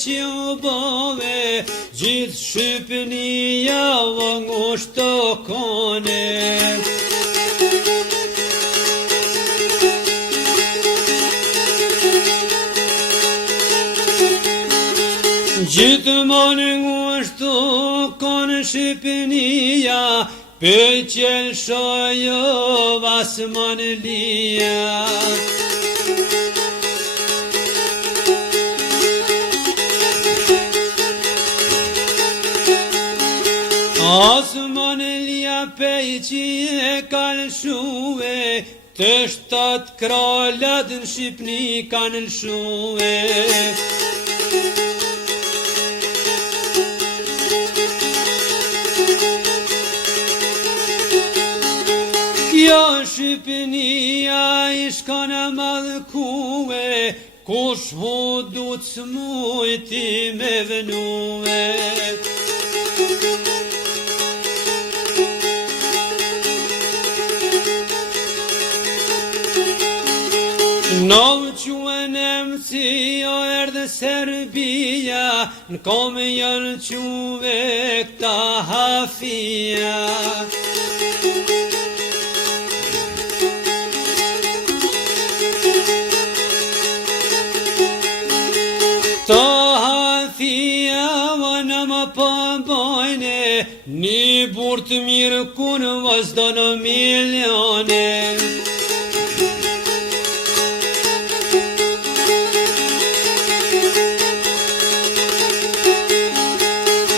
që u bove, gjithë Shqipënia vëngush të kone. Gjithmonë ngushtu konë Shqipënia, pe qenë shojë vasman lija. Asman lija pe që e kanë shuve, të shtatë kralat në Shqipëni kanë lëshuve. Kjo Shqipënia ishka në madhkue, kush hu du të smujti me vënue. Në quen e mësia erdhe Serbia, në kom janë quve këta hafia. Ta hafia vëna më përbojne, një burë të mirë kunë vazdo në milione.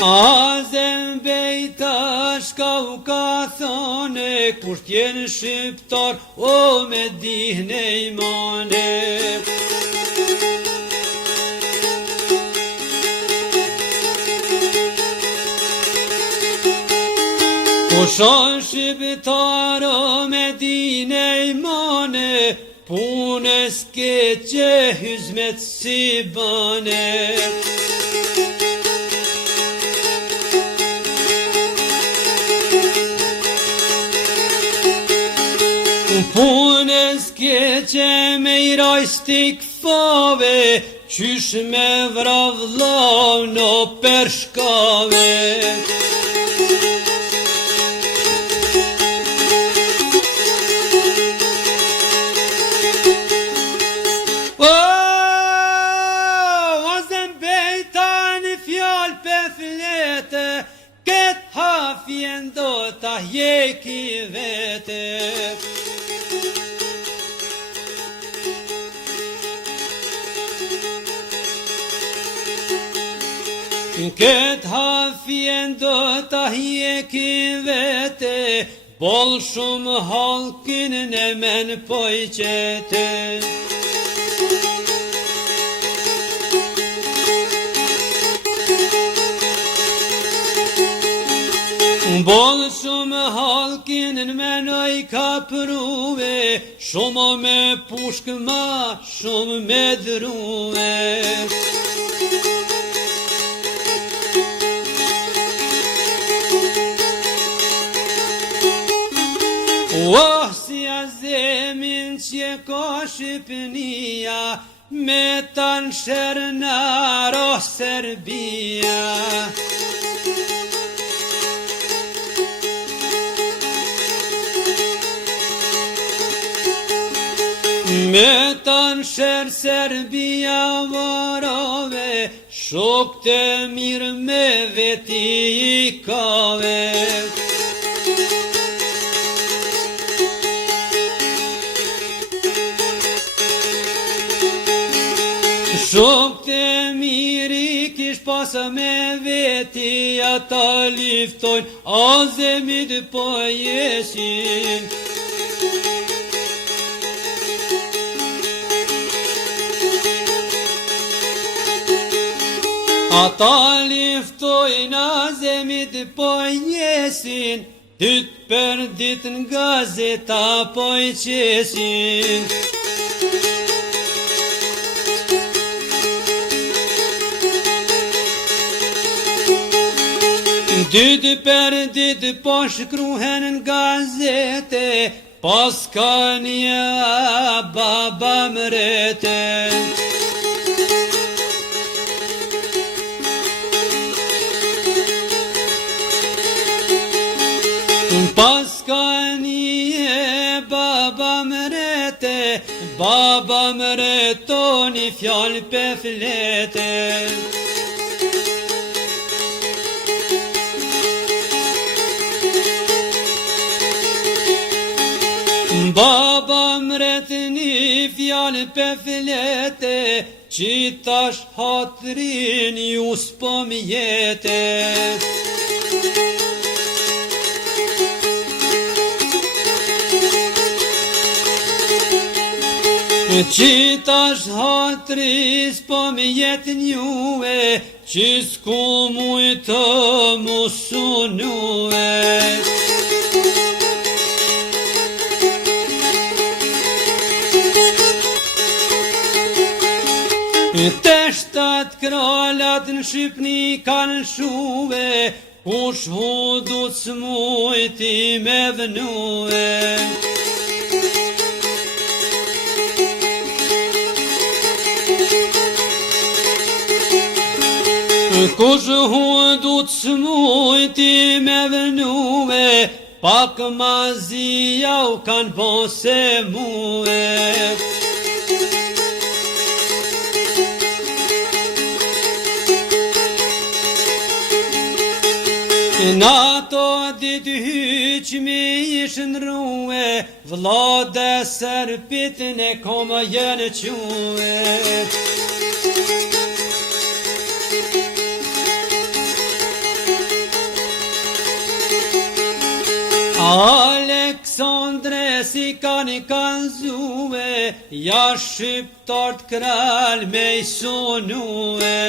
Azem bejta shka u ka thone, kur t'jenë shqiptar o me dihne imane. Kushan shqiptar o me dihne imane, punes ke që hizmet si bane. Punës keqe me I rajstik fave, qysh me vravlau në përshkave. Ozën bejta një fjall për flete, ket hafjen do ta hjeki vete. Këtë hafjen do ta hjeki vete, bol shumë halkin në men poj qete. Bol shumë halkin në menoj ka pruve, shumë me pushk ma, shumë me druve. Si a zemin që ka Shqipënia, me tanë shërnar o Serbia. Me tanë shër Serbia varove, shok të mirë me veti I kave. Shok të miri kish pasë me veti, ata liftojnë, azemit po jesin. Ata liftojnë, azemit po jesin, dyt për dit në gazeta po I qesin. Dyt për dit po shkruhen në gazete, pas ka një baba mrete. Pas ka një baba më retoni fjallë pe flete. Baba më retoni fjallë pe flete, që tash hatrin ju s'po mjete. Që tash hatris po me jetë njue, që s'ku mujtë musunue. Të shtat kralat në Shqipni kanë shuve, kush hudu s'mujti me vënue. Kush hudu s'mujti me vënue, pak mazi jau kanë pose mue. Në ato ditë hyqmi ishë nërue, vla dhe sërpitin e koma jenë quë. Aleksandre si kanë zue, ja shqiptart kral me i sunue.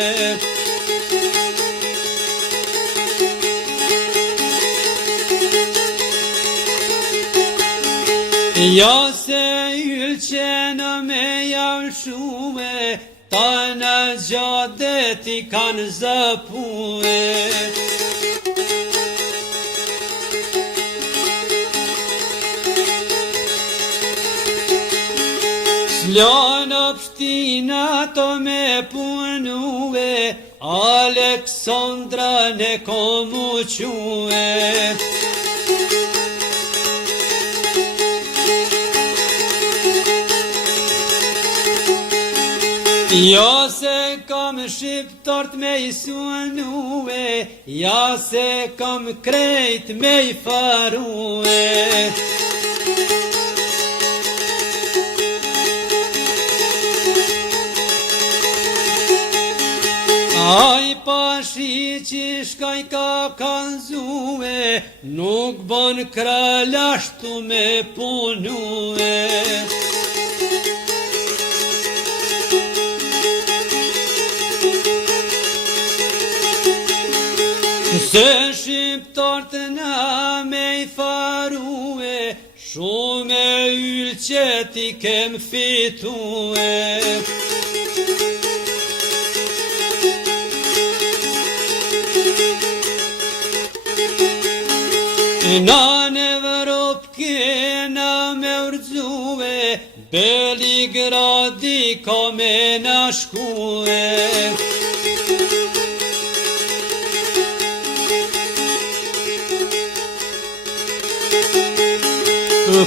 Ja se yllë qenë me javshue, ta në gjadet i kanë zëpue. Slanë pështina to me punue, Aleksandra ne komu quë. Ja se kam shqiptart me i sunue, ja se kam krejt me i farue. Aj pashi që shkaj ka kanzue, nuk bon kralashtu me punue. Se shqiptart na me i farue, shumë e yllë që ti kem fitue. Na në Evropë kena me urdzue, Beligradi ka me nashkue.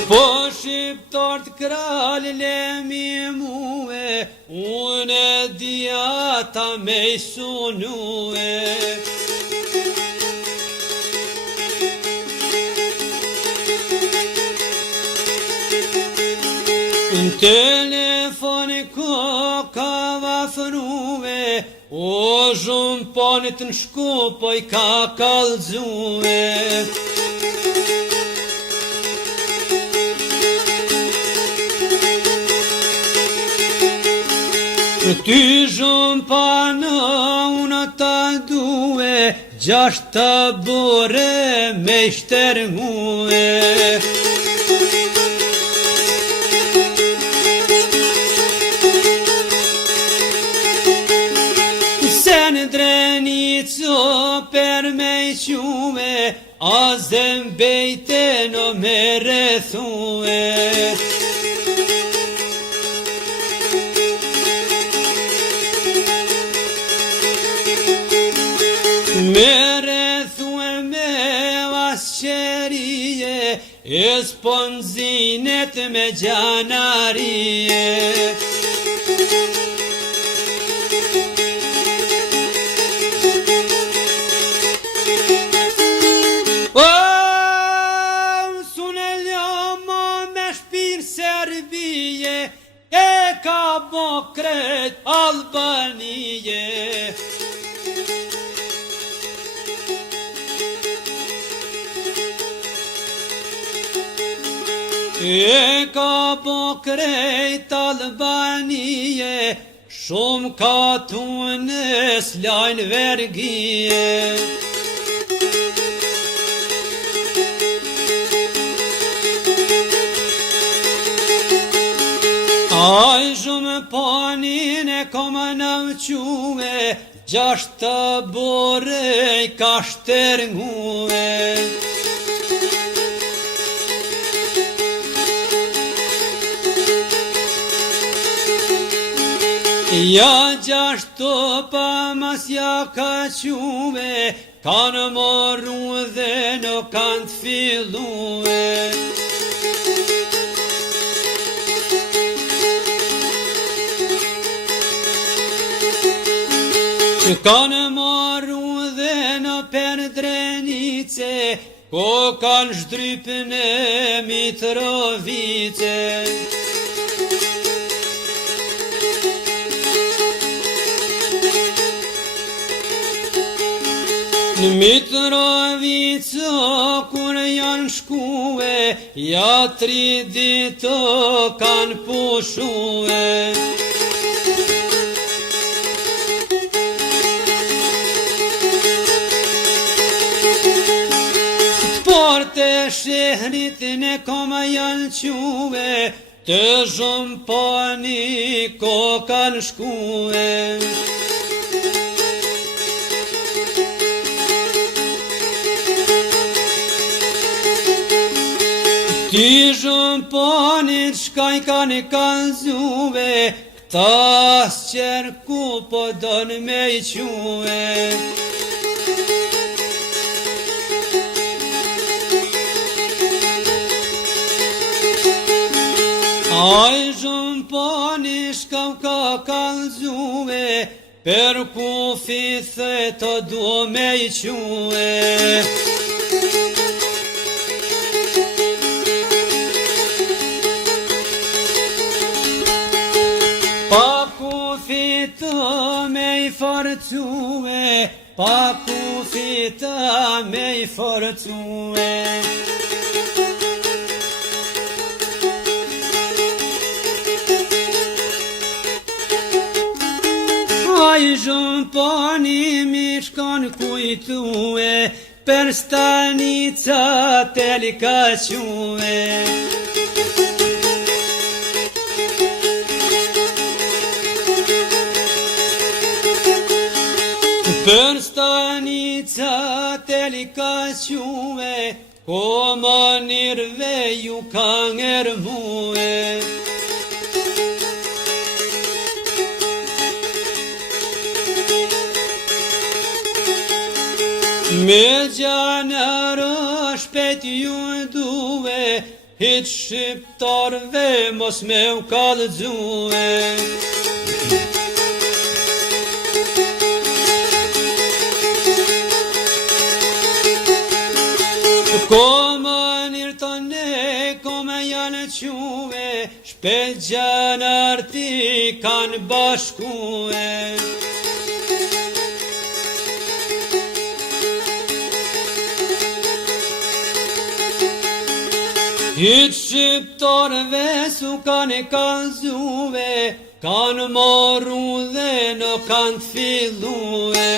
Po shqiptart kral lemi mue, une diata me i sunue. Telefoni ko ka vafrue, o zhumë ponit në shkupoj ka kalzue. Ty zhumë panë unë ta due, gjasht të bore me i shtermue. Drenico per me i qume, a zembejte no me rethue. Me rethue me vasqeri, e s'pon zinet me gjanarije. Serbije e ka bo kret Albanije. E ka bo kret Albanije, shumë ka tunes lajnë vergije. Aj shumë panin e koma navqume, gjasht të borej ka shtërngue. Ja gjasht të pa mas ja ka qume, kanë morru dhe në kanë të fillue. Që kanë marru dhe në Perdrenice, ko kanë shdrypën e Mitrovice. Në Mitrovice kur janë shkue, ja 3 ditë kanë pushue. Të shehrit në koma janë quve, të zhëm pani ko kanë shkue. Ti zhëm pani shkaj kanë kalzuve, këta s'qerku po donë me I quve. Aj zhëm pani shkam ka kalzume, per ku fithe të du me I quve. Pa ku fithe me I forcue, pa ku fithe me I forcue. Aj zhëm pani mi shkon kujtue, per stanica telika quve. Per stanica telika quve, ko manirve ju ka ngermue. Me gjanarë shpet ju duve, hit shqiptarve mos me u kallëzue. Koma njërë të ne, koma janë quve, shpet gjanarë ti kanë bashkue. Hit shqiptarve su kanë kalzuve, kanë morru dhe në kanë të fillue.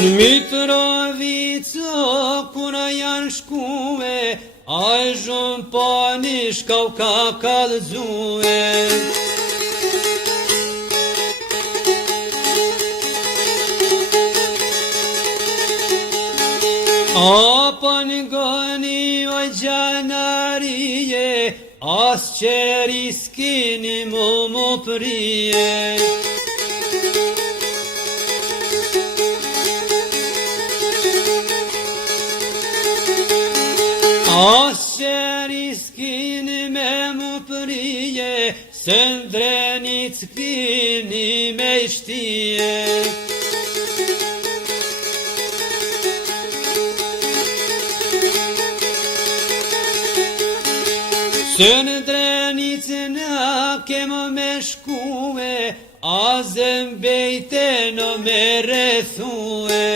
Në Mitrovice kuna janë shkue, aj zhëm pani shkau ka kalzue. Apa në gani o gjanarije, as që riskini mu prije. Asher i s'kini me mu prije, se ndrenit s'kini me ishtije. Se në drenicë në kemo me shkue, a zembejte në me rethue.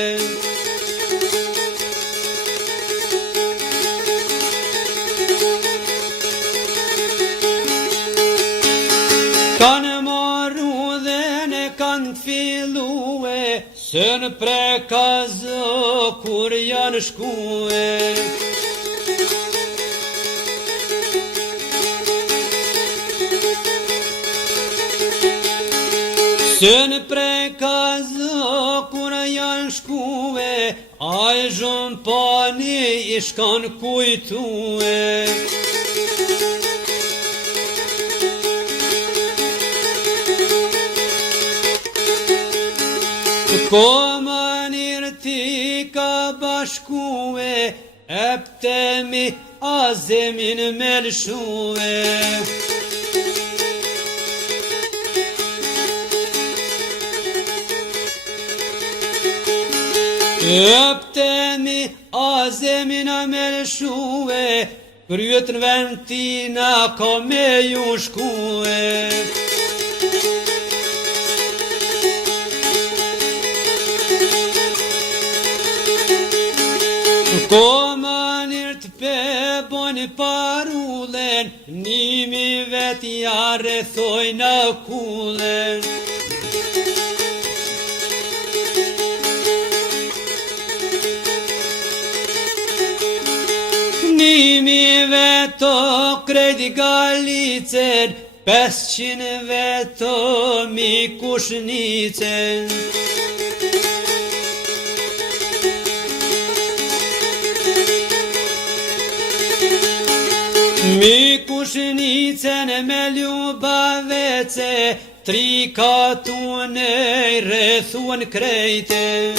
Kanë marru dhe ne kanë fillue, se në prekazë kur janë shkue. Se në prekazë kur janë shkue, a e zhëm pani i shkan kujtue. Koma njërë ti ka bashkue, eptemi azemin me lëshue. Eptemi azemin me lëshue, kryet në vend tina ka me ju shkue. Koma njërë të peboni parullen, nimi vetja rethojnë kullen. Nimi veto kredi galicen, 500 veto mi kushnicen. Mi kushnicen me ljubavece, 3 katune i rethuen krejte.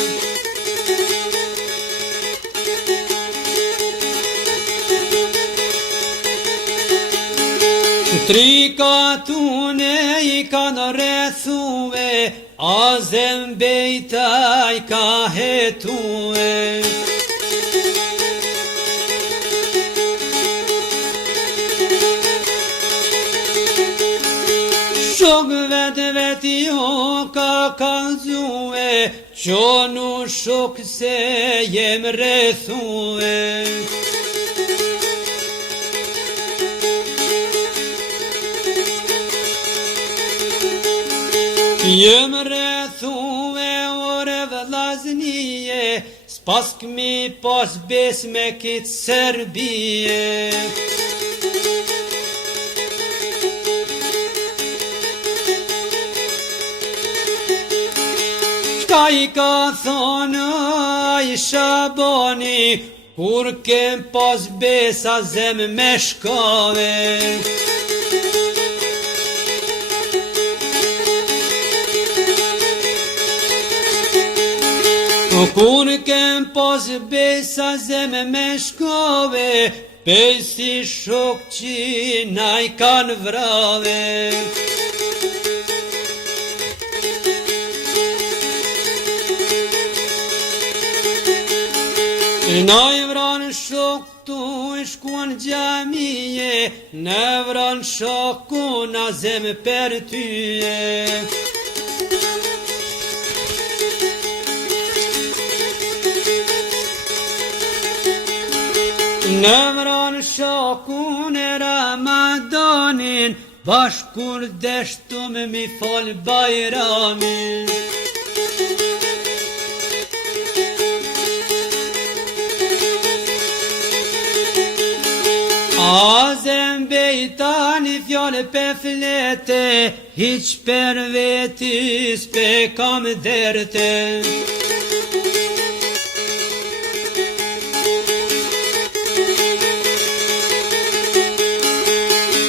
Tri katune i kanë rethue, a zembejta i ka hetue. Shokve të veti jo ka kalzue, qo në shok se jem rethue. Jem rethue ore vëllaznije, s'pas këmi pas bes me kitë Serbije. Shka i ka thonë i Shabani, kur kem pas besa zem me shkave. Kur kem pas besa zem me shkove, pesi shok që na i kanë vrave. Na i vranë shok tu i shkuan gjamije, ne vranë shoku na zem per tyje. Në vranë shokun e Ramadanin, bashkur deshtum mi fol bajramin. A zembejtani fjallë pe flete, hiq per veti s'pe kam derte.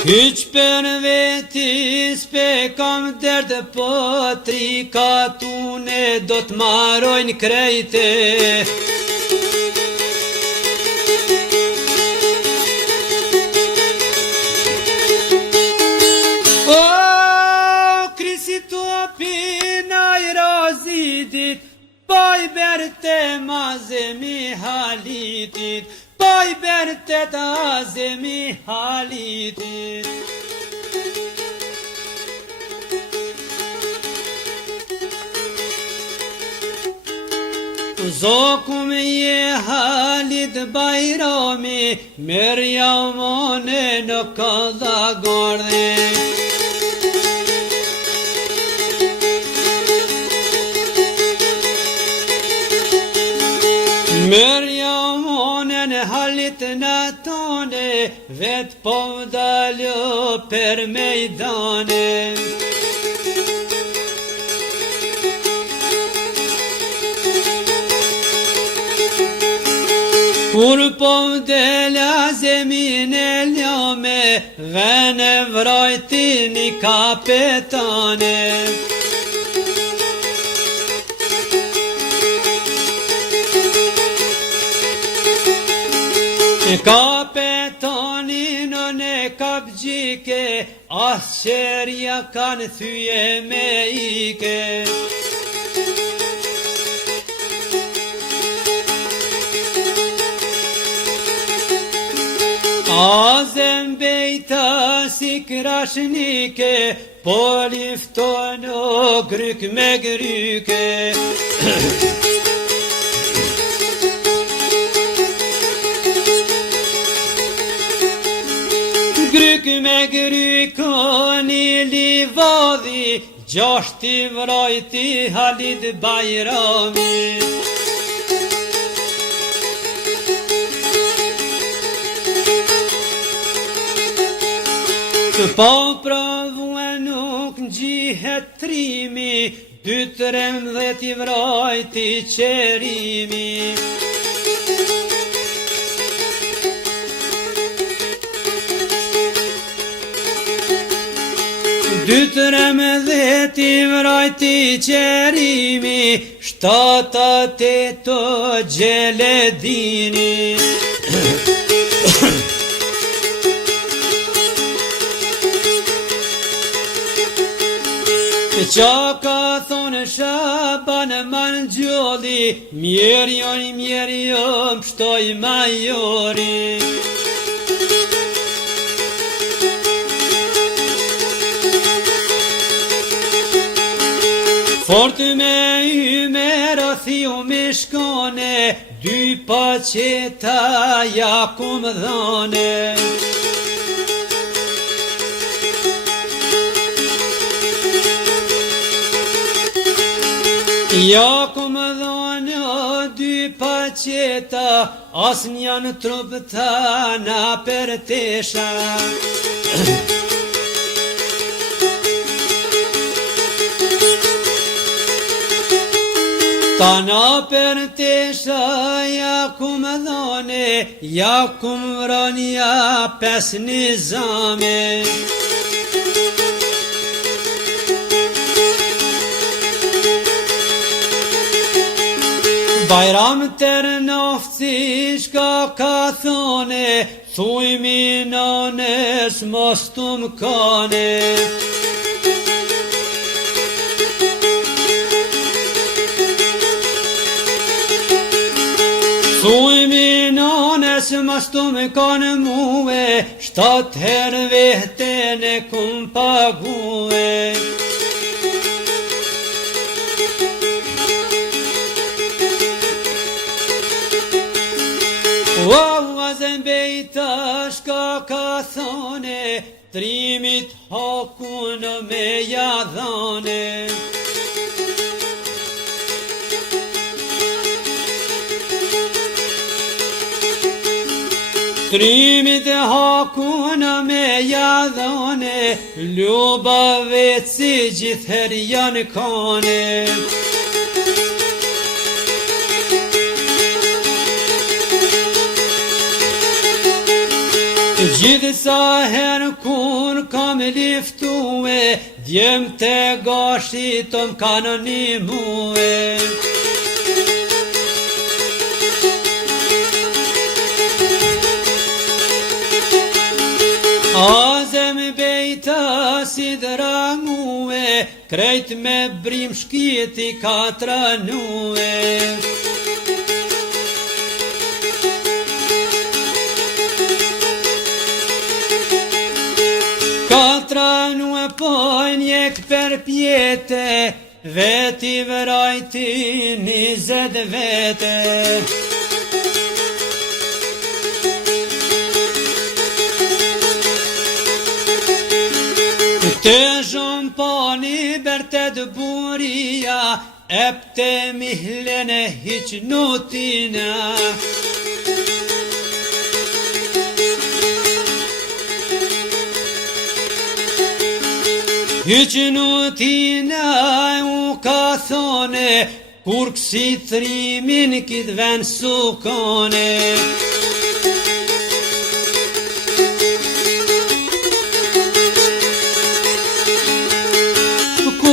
Hiq per veti s'pe kam derte, po 3 katune do t'marojnë krejte. pinaj razidit, paj berte mazemi halitit, paj berte tazemi halitit. Zokum je halit bajrami, merja mone në këdha gordhe. Merja mone në halit në tone, vet po dalë per mejdane. Kur po vdela zemin e ljame, vene vrajti një kapetane. Kapetani në ne kapgjike, asqerja kanë thyje me ike. Azem bejta si krashnike, po liftono gryk me gryke. Gryk me grykoni livadhi, gjashti vrajti Halid Bajrami. Po provue nuk ngjihet trimi, 2-13 i vrajti qerimi. Dytëremdhet i vrajti qerimi, 7-8 gjeledini. Qa ka thonë Shaban Mangjoli, mjerjon pshtoj majori. Fort me ymera thiu me shkone, 2 paqeta ja kum dhane. Ja kum dhane 2 paqeta, as njan trup tana per tesha. Tana per tesha ja kum dhane, ja kum vranja 5 nizame. Bajram Ternofci shka ka thone, thuj mi nanes mos tum kane. Thuj mi nanes mos tum kane muhe, 7 her vehten e kum pague. Azem bejta shka ka thone, trimit hakun me jadhane. Trimit hakun me jadhane, ljuba vetë si gjithher janë kane. Gjithë sa herë kur kam liftue, djem të gashit të m'kanë një muë. Azem bej krejta si drangue, krejt me brim shkiti ka tranue. Ka tranue po njek per pjete, veti vrajti 20 vete. Të zhon pani bertet buria, epte mihlene hiq nutina. Hiq nutina u ka thone, kur kësi trimin kit ven sukone.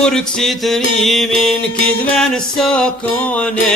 Kur kësi trimin kit ven sukone.